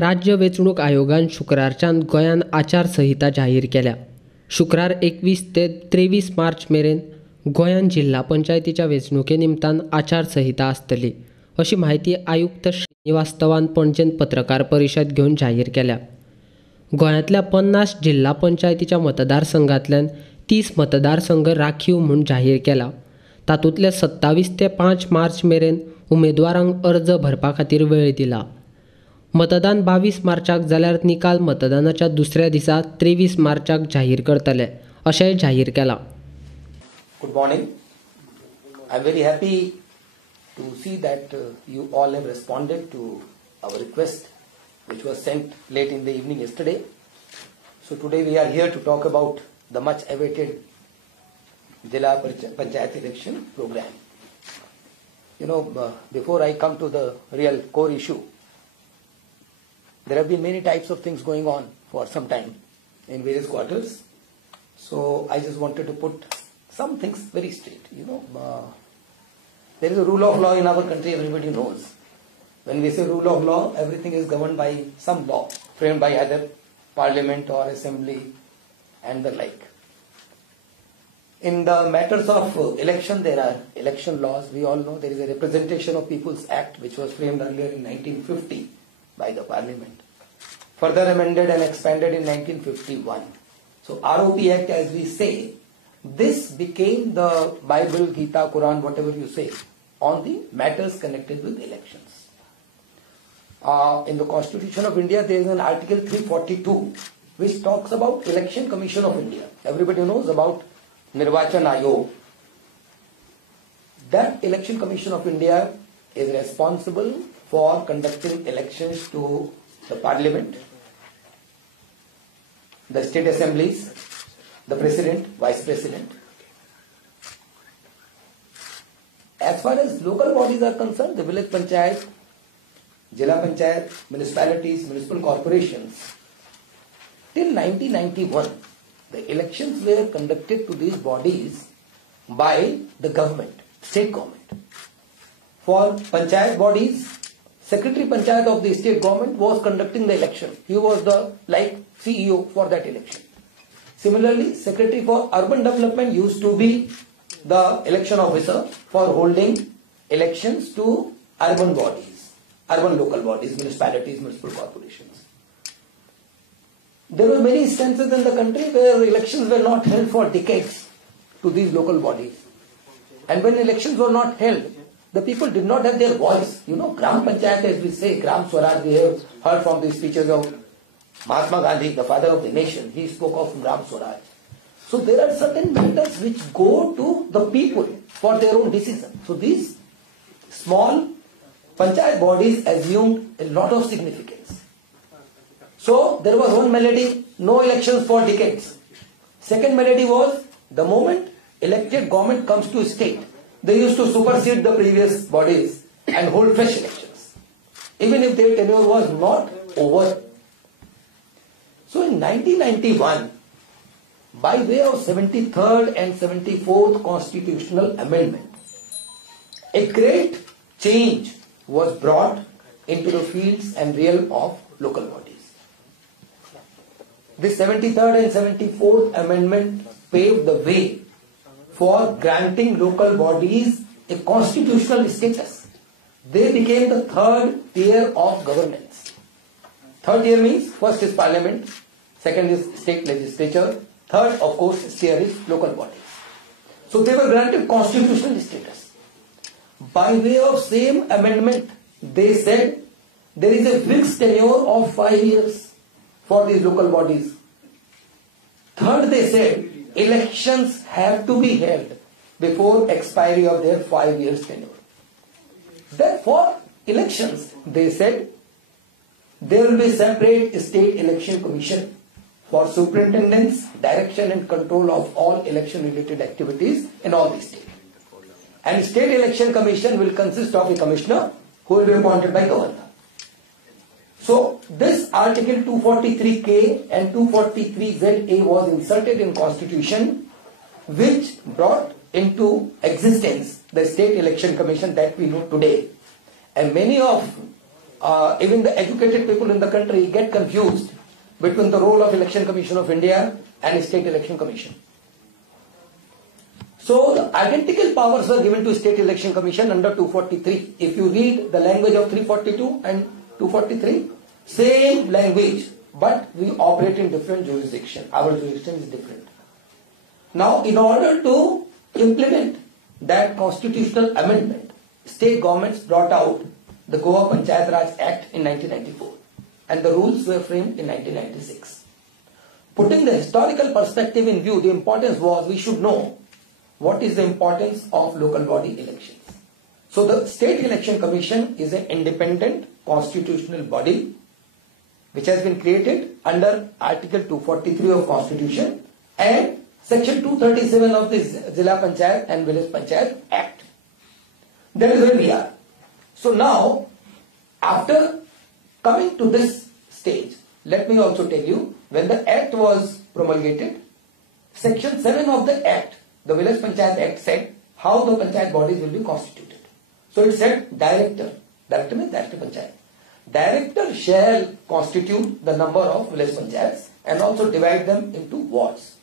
राज्य वेंचणूक आयोगान शुक्रारच्यान गोंयांत आचारसंहिता जाहीर केल्या. शुक्रार 21 ते 23 मार्च मेरेन गोंयांत जिल्हा पंचायतीच्या वेंचणुके निमतान आचारसंहिता आसतली, अशी माहिती आयुक्त श्रीनिवास्तवान पणजेंत पत्रकार परिशद घेवन जाहीर केल्या. गोंयांतल्या 50 जिल्हा पंचायतीच्या मतदारसंघांतल्यान 30 मतदारसंघ राखीव म्हूण जाहीर केला. तातूंतले 27 ते 5 मार्च मेरेन उमेदवारांक अर्ज भरपा खातीर वेळ दिला. मतदान 22 मार्चाक जाल्यार निकाल मतदानाच्या दुसऱ्या दिसा 23 मार्चाक जाहीर करतले, अशेंय जाहीर केलां. Good morning. I'm very happy to see that you all have responded to our request, which was sent late in the evening yesterday. So today we are here to talk about the much awaited Jila Panchayat election program. You know, before I come to the real core issue, there have been many types of things going on for some time in various quarters. So I just wanted to put some things very straight. You know, there is a rule of law in our country, everybody knows. When we say rule of law, everything is governed by some law framed by either parliament or assembly and the like. In the matters of election, there are election laws. We all know there is a Representation of People's Act which was framed earlier in 1950 by the parliament, further amended and expanded in 1951. So ROP Act, as we say, this became the Bible, Gita, Quran, whatever you say, on the matters connected with elections. In the Constitution of India, there is an Article 342 which talks about Election Commission of India. Everybody knows about Nirvachan Ayog. That Election Commission of India is responsible for conducting elections to the Parliament, the state assemblies, the President, Vice President. As far as local bodies are concerned, the village panchayat, Jila Panchayat, municipalities, municipal corporations, till 1991, the elections were conducted to these bodies by the government, state government. For panchayat bodies, Secretary Panchayat of the state government was conducting the election. He was the CEO for that election. Similarly, Secretary for Urban Development used to be the election officer for holding elections to urban bodies, urban local bodies, municipalities, municipal corporations. There were many instances in the country where elections were not held for decades to these local bodies. And when elections were not held, the people did not have their voice. You know, Gram Panchayat, as we say, Gram Swaraj, we have heard from the speeches of Mahatma Gandhi, the father of the nation. He spoke of Gram Swaraj. So there are certain matters which go to the people for their own decision. So these small Panchayat bodies assumed a lot of significance. So there was one melody, no elections for decades. Second melody was, the moment elected government comes to state, they used to supersede the previous bodies and hold fresh elections, even if their tenure was not over. So in 1991, by way of 73rd and 74th constitutional amendment, a great change was brought into the fields and realm of local bodies. The 73rd and 74th amendment paved the way for granting local bodies a constitutional status. They became the third tier of governance. Third tier means first is parliament, second is state legislature, third of course tier is local bodies. So they were granted constitutional status. By way of same amendment, they said there is a fixed tenure of 5 years for these local bodies. Third, they said elections have to be held before expiry of their 5 years tenure. Therefore, elections, they said, there will be separate state election commission for superintendence, direction and control of all election related activities in all the states. And state election commission will consist of a commissioner who will be appointed by governor. So this article 243K and 243ZA was inserted in constitution, which brought into existence the state election commission that we know today. And many of even the educated people in the country get confused between the role of Election Commission of India and State Election Commission. So the identical powers were given to State Election Commission under 243. If you read the language of 342 and 243, same language, but we operate in different jurisdiction. Our jurisdiction is different. Now, in order to implement that constitutional amendment, state governments brought out the Goa Panchayat Raj Act in 1994, and the rules were framed in 1996. Putting the historical perspective in view, the importance was we should know what is the importance of local body elections. So the State Election Commission is an independent constitutional body which has been created under Article 243 of Constitution and Section 237 of the Zilla Panchayat and Village Panchayat Act. That is where we are. So now, after coming to this stage, let me also tell you, when the Act was promulgated, Section 7 of the Act, the Village Panchayat Act, said how the Panchayat bodies will be constituted. So it said Director. Director means Director Panchayat. Director shall constitute the number of village panchayats and also divide them into wards.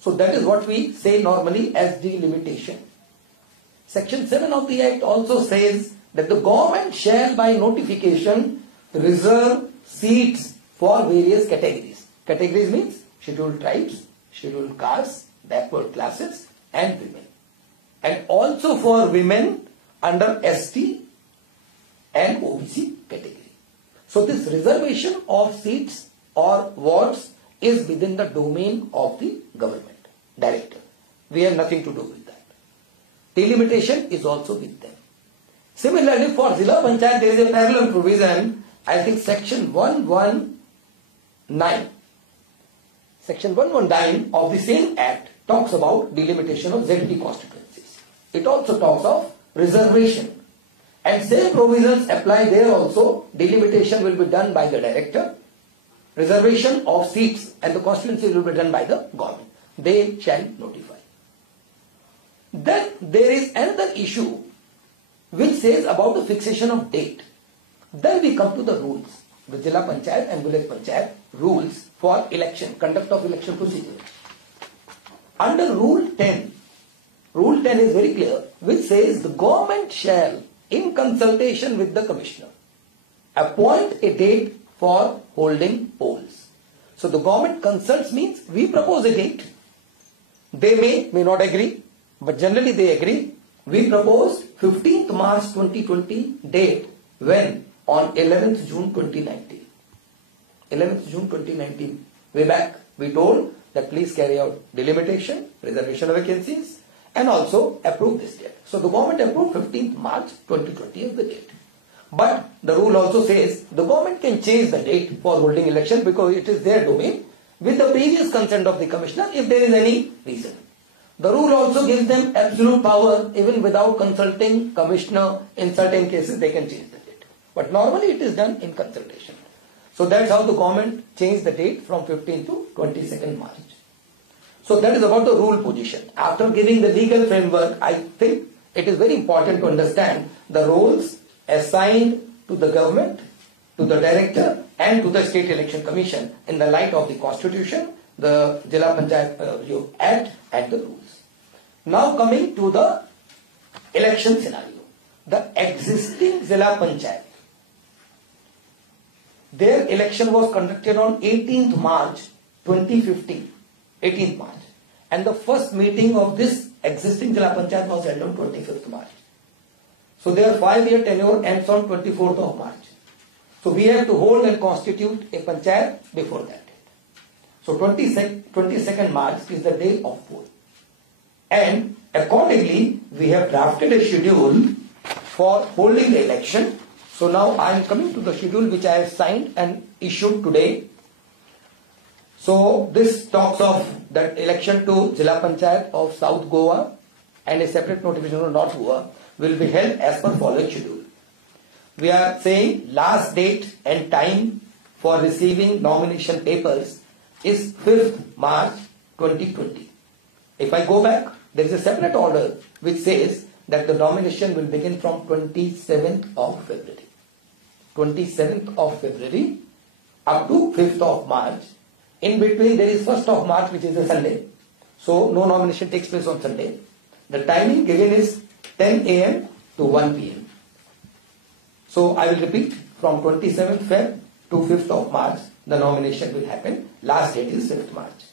So that is what we say normally as delimitation. Section 7 of the Act also says that the government shall by notification reserve seats for various categories. Categories means scheduled tribes, scheduled castes, backward classes and women. And also for women under ST and OBC category. So this reservation of seats or wards is within the domain of the government, director. We have nothing to do with that. Delimitation is also with them. Similarly, for Zilla Panchayat, there is a parallel provision, I think Section 119. Section 119 of the same Act talks about delimitation of ZP constituencies. It also talks of reservation. And same provisions apply there also. Delimitation will be done by the director. Reservation of seats and the constituency will be done by the government. They shall notify. Then there is another issue which says about the fixation of date. Then we come to the rules. The Zilla Panchayat and Village Panchayat rules for election, conduct of election procedure. Under Rule 10, Rule 10 is very clear, which says the government shall, in consultation with the commissioner, appoint a date for holding polls. So the government consults means we propose a date. They may not agree, but generally they agree. We propose 15th March 2020 date when on 11th June 2019. 11th June 2019, way back we told that please carry out delimitation, reservation of vacancies and also approve this date. So the government approved 15th March 2020 as the date. But the rule also says the government can change the date for holding election because it is their domain with the previous consent of the commissioner if there is any reason. The rule also gives them absolute power even without consulting commissioner. In certain cases they can change the date. But normally it is done in consultation. So that's how the government changed the date from 15th to 22nd March. So that is about the rule position. After giving the legal framework, I think it is very important to understand the roles assigned to the government, to the director and to the State Election Commission in the light of the Constitution, the Zilla Panchayat Act and the rules. Now coming to the election scenario. The existing Zilla Panchayat, their election was conducted on 18th March 2015. 18th March. And the first meeting of this existing Zilla Panchayat was held on 25th March. So their 5-year tenure ends on 24th of March. So we have to hold and constitute a Panchayat before that date. So 22nd March is the day of poll. And accordingly, we have drafted a schedule for holding the election. So now I am coming to the schedule which I have signed and issued today. So this talks of that election to Zilla Panchayat of South Goa and a separate notification of North Goa will be held as per following schedule. We are saying last date and time for receiving nomination papers is 5th March 2020. If I go back, there is a separate order which says that the nomination will begin from 27th of February. 27th of February up to 5th of March. In between there is 1st of March, which is a Sunday. So no nomination takes place on Sunday. The timing given is 10 a.m. to 1 p.m. So I will repeat, from 27th Feb to 5th of March, the nomination will happen. Last date is 5th March.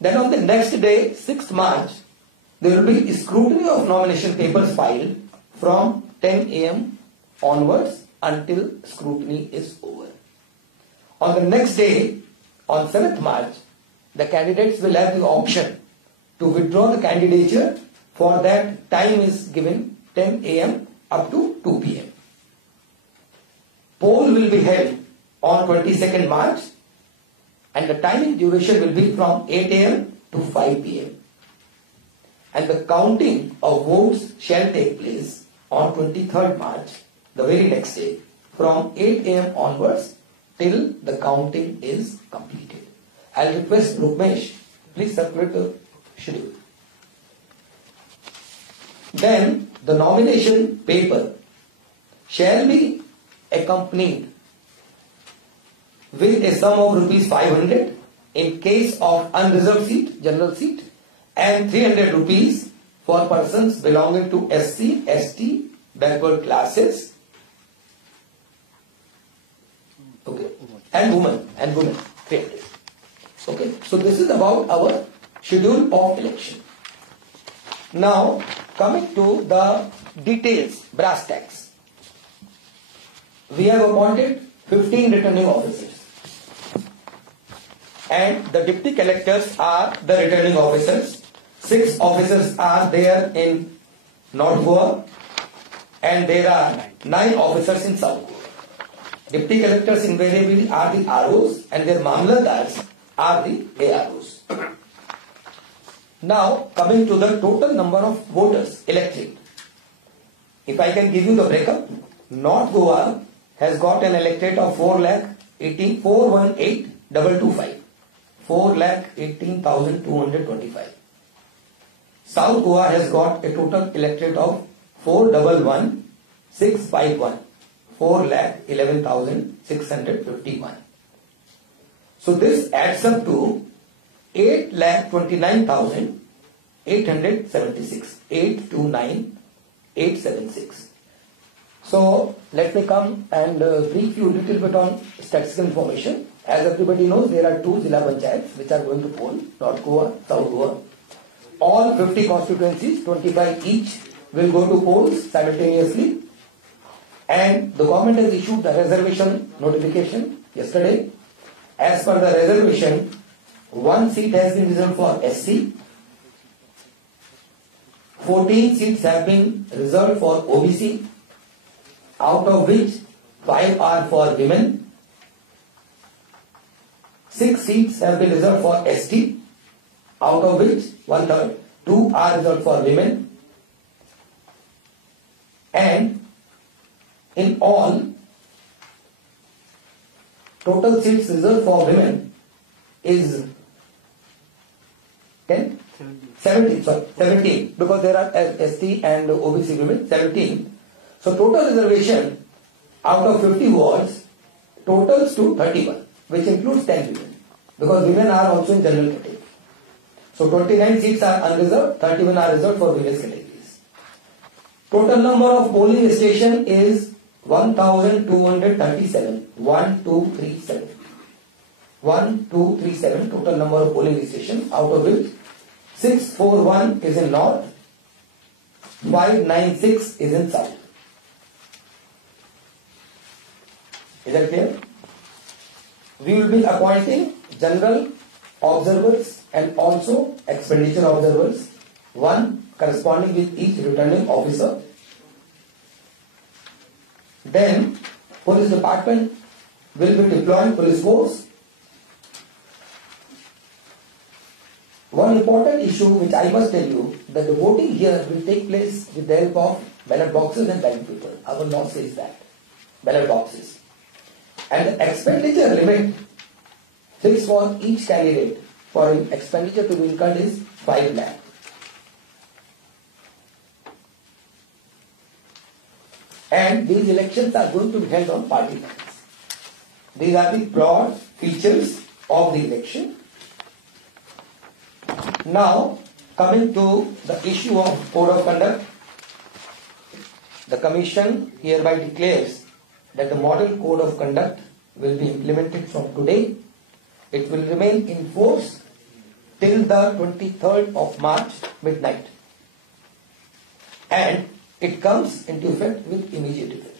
Then on the next day, 6th March, there will be scrutiny of nomination papers filed from 10 a.m. onwards until scrutiny is over. On the next day, on 7th March, the candidates will have the option to withdraw the candidature. For that, time is given 10 a.m. up to 2 p.m. Poll will be held on 22nd March and the timing duration will be from 8 a.m. to 5 p.m. And the counting of votes shall take place on 23rd March, the very next day, from 8 a.m. onwards till the counting is completed. I'll request Rukmesh, please circulate the schedule. Then the nomination paper shall be accompanied with a sum of rupees 500 in case of unreserved seat, general seat, and 300 rupees for persons belonging to SC, ST, backward classes, okay, and women, 300. Okay, so this is about our schedule of election. Now coming to the details, brass tacks. We have appointed 15 returning officers, and the deputy collectors are the returning officers. 6 officers are there in North Goa, and there are 9 officers in South Goa. Deputy collectors invariably are the ROs, and their mamladars are the AROs. Now coming to the total number of voters elected. If I can give you the breakup, North Goa has got an electorate of 4,18,225. 4,18,225. South Goa has got a total electorate of 4,11,651. 4,11,651. So this adds up to 8,29,876. 829,876. So let me come and brief you a little bit on statistical information. As everybody knows, there are 2 Zilla Panchayats which are going to poll, North Goa, South Goa. All 50 constituencies, 25 each, will go to polls simultaneously. And the government has issued the reservation notification yesterday. As per the reservation, 1 seat has been reserved for SC, 14 seats have been reserved for OBC, out of which 5 are for women, 6 seats have been reserved for ST, out of which 1/3, 2 are reserved for women, and in all, total seats reserved for women is 17, because there are ST and OBC women, 17. So total reservation out of 50 wards totals to 31, which includes 10 women, because women are also in general category. So 29 seats are unreserved, 31 are reserved for various categories. Total number of polling station is 1,237. 1,237. 1,237 total number of polling stations, out of which 641 is in north, 596 is in south. Is that clear? We will be appointing general observers and also expenditure observers, one corresponding with each returning officer. Then police department will be deploying police force. One important issue which I must tell you, that the voting here will take place with the help of ballot boxes and ballot paper. Our law says that. Ballot boxes. And the expenditure limit fixed for each candidate for expenditure to be incurred is 5 lakh. and these elections are going to be held on party lines. These are the broad features of the election. Now, coming to the issue of code of conduct, the Commission hereby declares that the model code of conduct will be implemented from today. It will remain in force till the 23rd of March midnight, and it comes into effect with immediate effect.